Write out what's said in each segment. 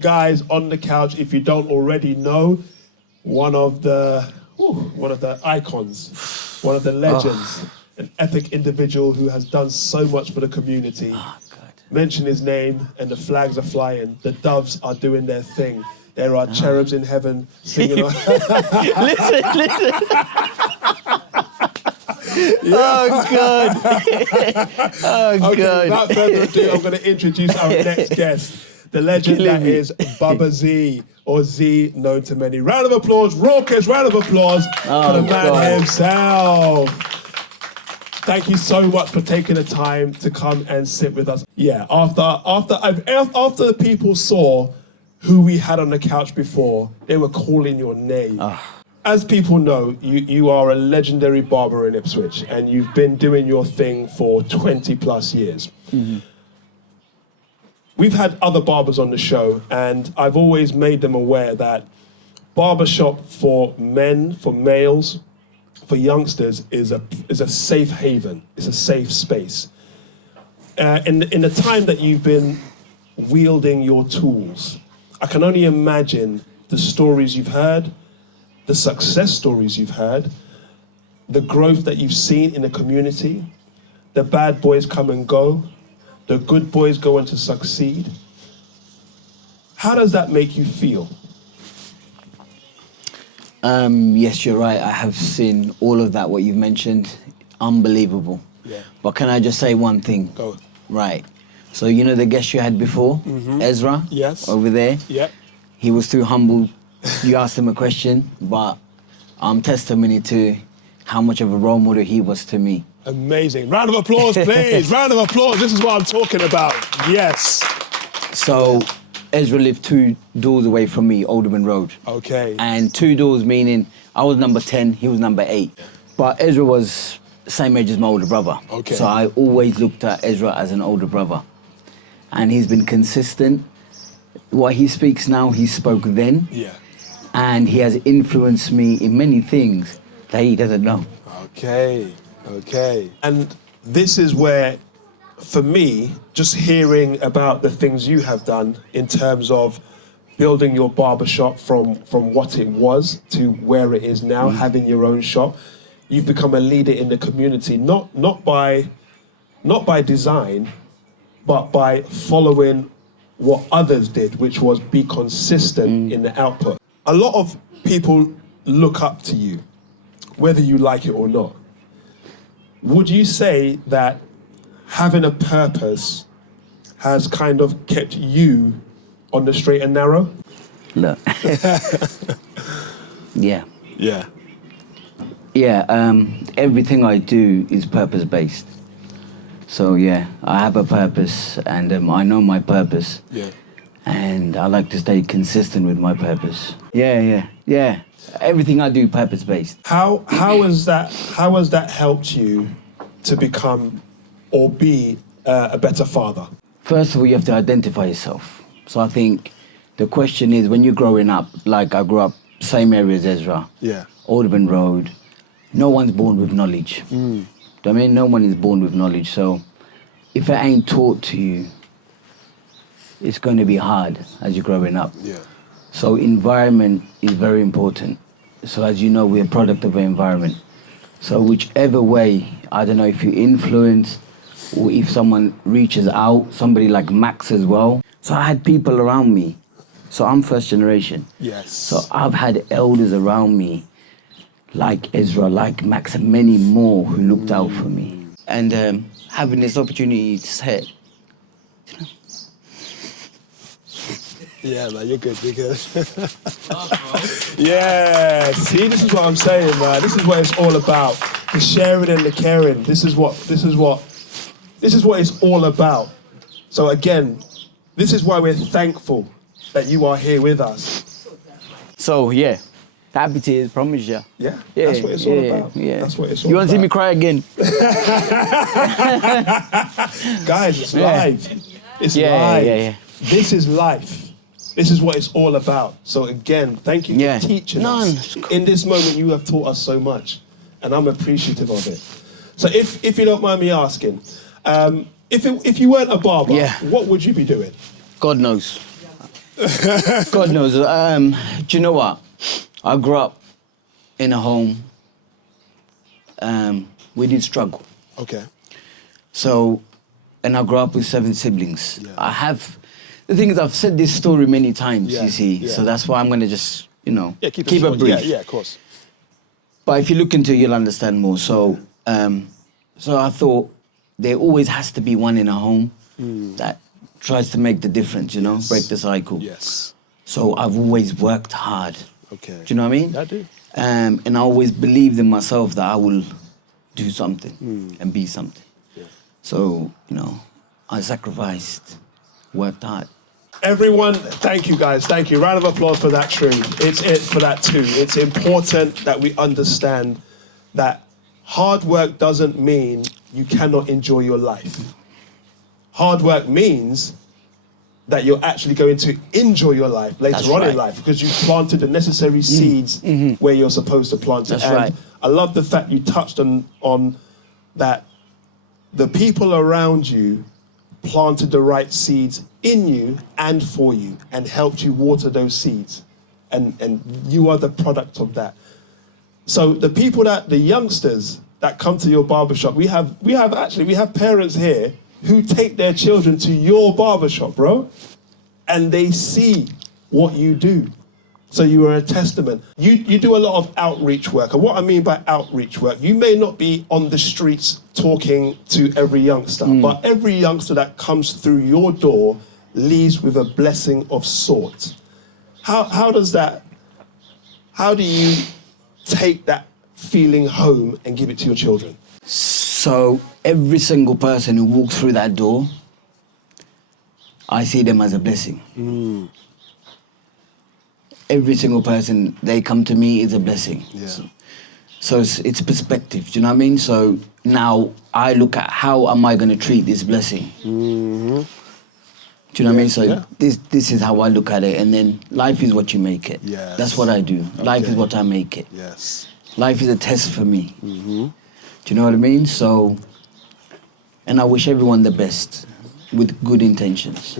guys on the couch, if you don't already know, one of the icons, one of the legends, an epic individual who has done so much for the community. Mention his name and the flags are flying, the doves are doing their thing. There are cherubs in heaven singing. Listen. Oh, God. Oh, Okay, God. without further ado, I'm going to introduce our next guest, the legend that is Bubba Z, or Z, known to many. Round of applause, raucous round of applause for the man himself. Thank you so much for taking the time to come and sit with us. Yeah, after the people saw who we had on the couch before, they were calling your name. As people know, you are a legendary barber in Ipswich, and you've been doing your thing for 20 plus years. Mm-hmm. We've had other barbers on the show, and I've always made them aware that barbershop for men, for males, for youngsters is a safe haven. It's a safe space. In the time that you've been wielding your tools, I can only imagine the stories you've heard, the success stories you've heard, the growth that you've seen in the community, the bad boys come and go, the good boys go on to succeed. How does that make you feel? Yes, you're right. I have seen all of that, what you've mentioned. Unbelievable. Yeah. But can I just say one thing? Go. Right. So you know the guest you had before, Ezra? Yes. Over there? Yep. He was too humble. You asked him a question, but I'm testimony to how much of a role model he was to me. Amazing. Round of applause, please. Round of applause. This is what I'm talking about. Yes. So Ezra lived 2 doors away from me, Alderman Road. Okay. And 2 doors meaning I was number 10, he was number 8. But Ezra was the same age as my older brother. Okay. So I always looked at Ezra as an older brother. And he's been consistent. What he speaks now, he spoke then. Yeah. And he has influenced me in many things that he doesn't know. Okay. Okay. And this is where, for me, just hearing about the things you have done in terms of building your barbershop from what it was to where it is now, having your own shop, you've become a leader in the community, not by design, but by following what others did, which was be consistent in the output. A lot of people look up to you, whether you like it or not. Would you say that having a purpose has kind of kept you on the straight and narrow? Look. Yeah. Yeah. Yeah, everything I do is purpose-based. So yeah, I have a purpose, and I know my purpose. Yeah. And I like to stay consistent with my purpose. Yeah. Everything I do purpose-based. How has that helped you to become or be a better father? First of all, you have to identify yourself. So I think the question is, when you're growing up, like I grew up same area as Ezra, Yeah. Alderman Road, no one's born with knowledge. Do you know what I mean? No one is born with knowledge. So if it ain't taught to you, it's going to be hard as you're growing up. Yeah. So environment is very important. So as you know, we're a product of our environment. So whichever way, I don't know if you influence or if someone reaches out, somebody like Max as well. So I had people around me. So I'm first generation. Yes. So I've had elders around me, like Ezra, like Max, and many more who looked out for me. And having this opportunity to say, you know. Yeah, man, you're good. Yeah, see, this is what I'm saying, man. This is what it's all about. The sharing and the caring. This is what it's all about. So again, this is why we're thankful that you are here with us. So yeah, happy tears, promise you. Yeah, that's what it's all about. Yeah. That's what it's all You want to see about. me cry again? Guys, it's live. It's live. Yeah. This is life. This is what it's all about. So again, thank you for teaching us. In this moment, you have taught us so much, and I'm appreciative of it. So if you don't mind me asking, if you weren't a barber, what would you be doing? God knows. God knows. Do you know what? I grew up in a home. We did struggle. Okay. So, and I grew up with 7 siblings. Yeah. The thing is, I've said this story many times, Yeah, you see. yeah. So that's why I'm going to just, keep it short. it brief. Yeah, of course. But if you look into it, you'll understand more. So, so I thought there always has to be one in a home that tries to make the difference, Yes. break the cycle. Yes. So I've always worked hard. Okay. Do you know what I mean? I do. And I always believed in myself that I will do something and be something. Yeah. So, I sacrificed, worked hard. Everyone, thank you guys. Thank you. Round of applause for that too. It's it for that too. It's important that we understand that hard work doesn't mean you cannot enjoy your life. Hard work means that you're actually going to enjoy your life later That's on right. in life because you've planted the necessary seeds where you're supposed to plant it. That's right. I love the fact you touched on that the people around you planted the right seeds in you and for you and helped you water those seeds. And you are the product of that. So the youngsters that come to your barbershop, we have parents here who take their children to your barbershop, bro, and they see what you do. So you are a testament. You do a lot of outreach work. And what I mean by outreach work, you may not be on the streets talking to every youngster, but every youngster that comes through your door leaves with a blessing of sorts. How do you take that feeling home and give it to your children? So every single person who walks through that door, I see them as a blessing. Every single person, they come to me is a blessing. Yeah. So it's perspective, do you know what I mean? So now I look at how am I going to treat this blessing? Do you know what I mean? So this is how I look at it, and then life is what you make it. Yes. That's what I do. Life is what I make it. Yes. Life is a test for me. Do you know what I mean? So, and I wish everyone the best with good intentions.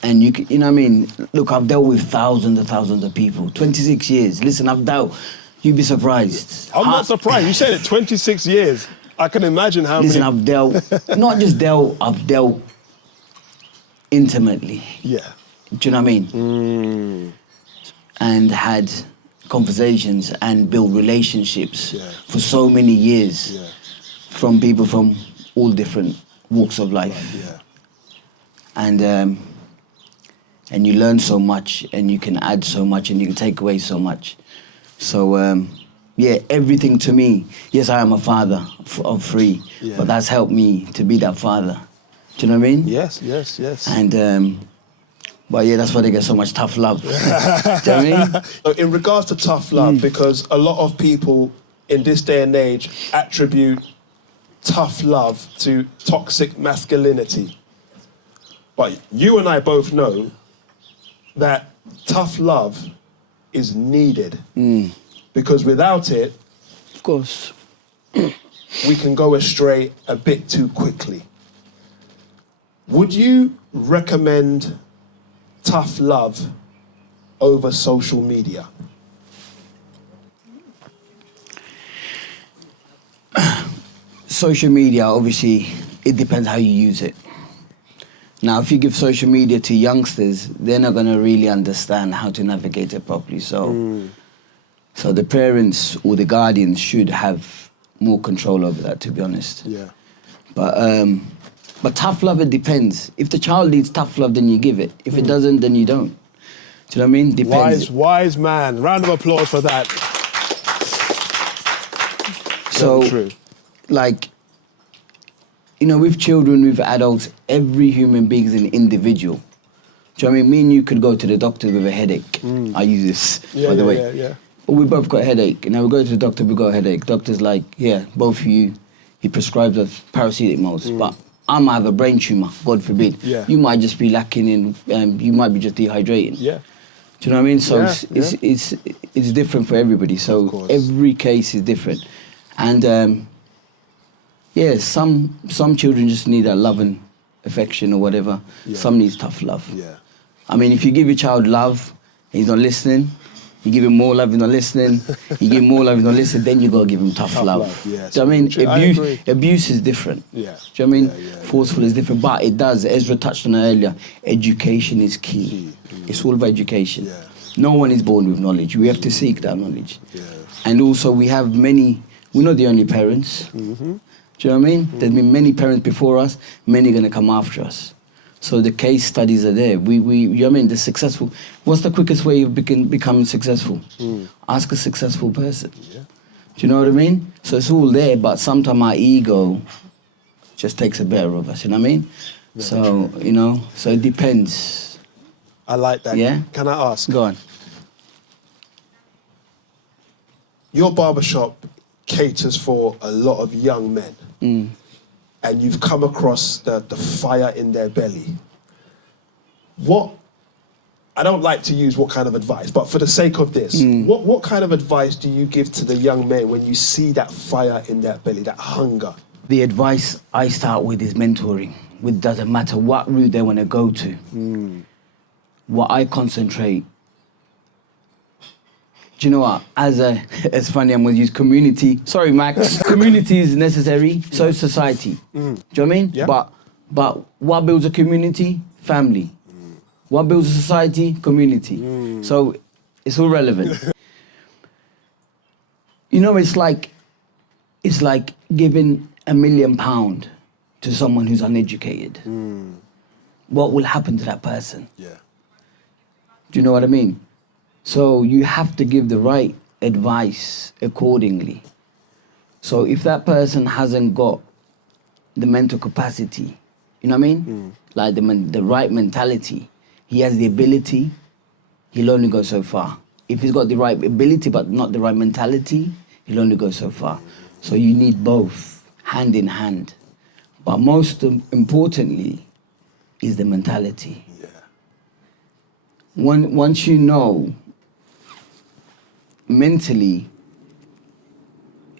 And you know what I mean? Look, I've dealt with thousands and thousands of people. 26 years. Listen, I've dealt. You'd be surprised. I'm not surprised. You said it, 26 years. I can imagine how Listen, many... I've dealt, not just dealt, I've dealt intimately. Yeah. Do you know what I mean? And had conversations and built relationships for so many years from people from all different walks of life. And you learn so much, and you can add so much, and you can take away so much. So, everything to me. Yes, I am a father of 3, but that's helped me to be that father. Do you know what I mean? Yes. And, but yeah, that's why they get so much tough love. Do you know what I mean? In regards to tough love, because a lot of people in this day and age attribute tough love to toxic masculinity. But you and I both know that tough love is needed. Because without it, Of course. we can go astray a bit too quickly. Would you recommend tough love over social media? Social media, obviously, it depends how you use it. Now, if you give social media to youngsters, they're not going to really understand how to navigate it properly. So the parents or the guardians should have more control over that, to be honest. Yeah. But tough love, it depends. If the child needs tough love, then you give it. If it doesn't, then you don't. Do you know what I mean? Depends. Wise man. Round of applause for that. So, Very true. like, with children, with adults, every human being is an individual. Do you know what I mean? Me and you could go to the doctor with a headache. I use this, by the way. Yeah. But we both got a headache. And now we go to the doctor, we got a headache. Doctor's like, yeah, both of you, he prescribes us paracetamol. But I might have a brain tumour, God forbid. Yeah. You might just be lacking in, you might be just dehydrating. Yeah. Do you know what I mean? So Yeah, it's different for everybody. So every case is different. And some children just need a love and affection or whatever. Yeah. Some needs tough love. Yeah. I mean, if you give your child love, he's not listening. You give him more love, he's not listening. You give him more love, he's not listening. Then you gotta give him tough love. Yes. Do you know what I mean? I agree. Abuse is different. Yeah. Do you know what I mean? Yeah. Forceful is different, but it does. Ezra touched on it earlier. Education is key. It's all about education. Yeah. No one is born with knowledge. We have to seek that knowledge. Yeah. And also, we have many. We're not the only parents. Do you know what I mean? There's been many parents before us. Many are gonna come after us. So the case studies are there. You know what I mean? The successful. What's the quickest way of becoming successful? Ask a successful person. Yeah. Do you know what I mean? So it's all there, but sometimes our ego just takes a better of us. You know what I mean? So you know. So it depends. I like that. Yeah? Can I ask? Go on. Your barbershop caters for a lot of young men. And you've come across the fire in their belly. I don't like to use what kind of advice, but for the sake of this, what kind of advice do you give to the young men when you see that fire in their belly, that hunger? The advice I start with is mentoring. It doesn't matter what route they want to go to. What I concentrate. Do you know what? It's funny, I'm going to use community. Sorry, Max. Community is necessary, so is society. Do you know what I mean? Yeah. But what builds a community? Family. What builds a society? Community. So it's all relevant. You know, it's like giving £1 million to someone who's uneducated. What will happen to that person? Yeah. Do you know what I mean? So you have to give the right advice accordingly. So if that person hasn't got the mental capacity, you know what I mean? Like the right mentality, he has the ability, he'll only go so far. If he's got the right ability but not the right mentality, he'll only go so far. So you need both, hand in hand. But most importantly is the mentality. Yeah. Once you know mentally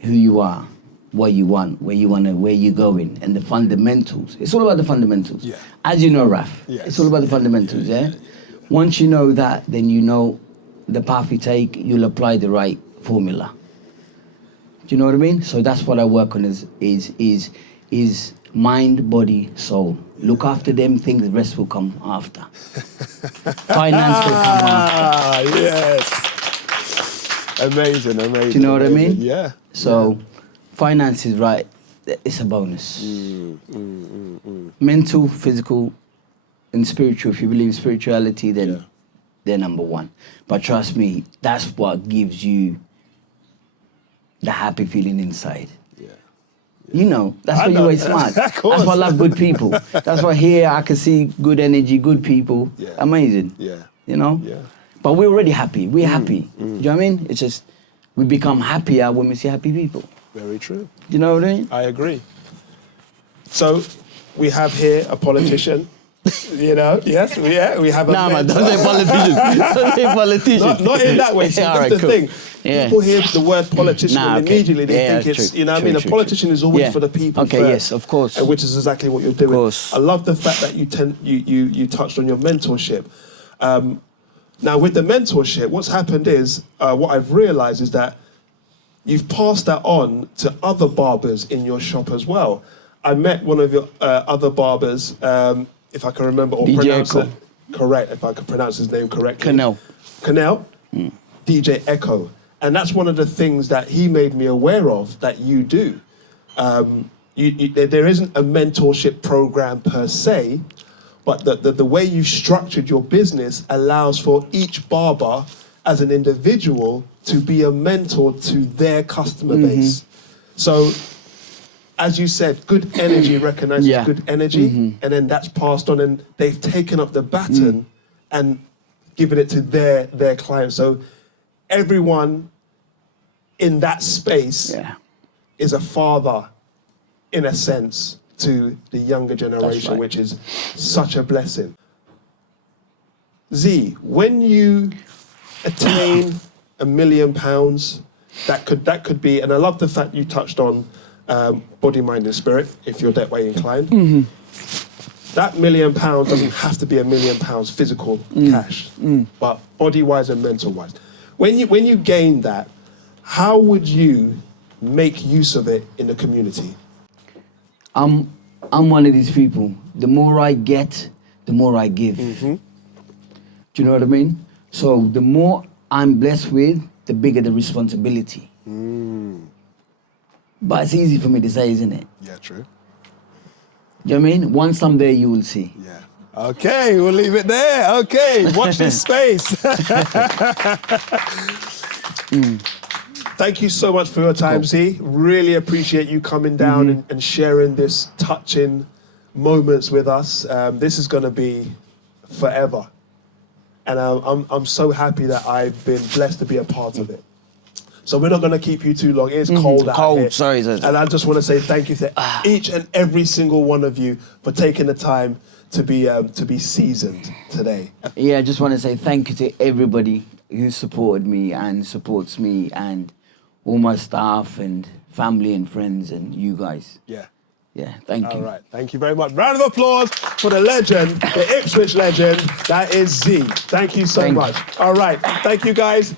who you are, what you want, where you're going, and the fundamentals. It's all about the fundamentals. Yeah. As you know, Raf, Yes. it's all about the fundamentals, yeah? Once you know that, then you know the path you take, you'll apply the right formula. Do you know what I mean? So that's what I work on is mind, body, soul. Look after them things, the rest will come after. Finance will come after. Yes. Amazing. Do you know what I mean? Yeah. So, finance is right. It's a bonus. Mental, physical, and spiritual. If you believe in spirituality, then they're number one. But trust me, that's what gives you the happy feeling inside. Yeah. You know, that's I why know. you're always smart. Of That's course. why I love good people. That's why here I can see good energy, good people. Yeah. Amazing. Yeah. You know? Yeah. But we're already happy. We're happy. Do you know what I mean? It's just we become happier when we see happy people. Very true. Do you know what I mean? I agree. So we have here a politician. You know, yes, we have a Nah, man, mentor. don't say politician. Don't say politician. Not in that way. See, All that's right, the cool. thing. Yeah. People hear the word politician Nah, and okay. immediately they Yeah, think it's, true, you know what I true, mean? true, A politician is always Yeah. for the people Okay, first. yes, of course. Which is exactly what you're doing. course. I love the fact that you touched on your mentorship. Now, with the mentorship, what's happened is, what I've realized is that you've passed that on to other barbers in your shop as well. I met one of your other barbers, if I can remember or DJ pronounce Echo. it correct, if I can pronounce his name correctly. Canal. DJ Echo. And that's one of the things that he made me aware of that you do. There isn't a mentorship program per se, but the way you've structured your business allows for each barber as an individual to be a mentor to their customer base. So, as you said, good energy recognizes Yeah. good energy, and then that's passed on, and they've taken up the baton and given it to their clients. So everyone in that space Yeah. is a father, in a sense, to the younger generation, right. which is such a blessing. Z, when you attain £1 million, that could be, and I love the fact you touched on body, mind, and spirit, if you're that way inclined. that £1 million doesn't have to be £1 million physical cash, but body-wise and mental-wise. When you gain that, how would you make use of it in the community? I'm one of these people. The more I get, the more I give. Do you know what I mean? So the more I'm blessed with, the bigger the responsibility. But it's easy for me to say, isn't it? Yeah, true. Do you know what I mean? Once I'm there, you will see. Yeah. Okay, we'll leave it there. Okay, watch this space. Thank you so much for your time, Z. Really appreciate you coming down and sharing this touching moments with us. This is going to be forever. And I'm so happy that I've been blessed to be a part of it. So we're not going to keep you too long. It's cold out here. Sorry. And I just want to say thank you to each and every single one of you for taking the time to be seasoned today. Yeah, I just want to say thank you to everybody who supported me and supports me, and all my staff and family and friends and you guys. Yeah. Yeah, thank you. All right. Thank you very much. Round of applause for the legend, the Ipswich legend, that is Z. Thank you so much. All right. Thank you, guys.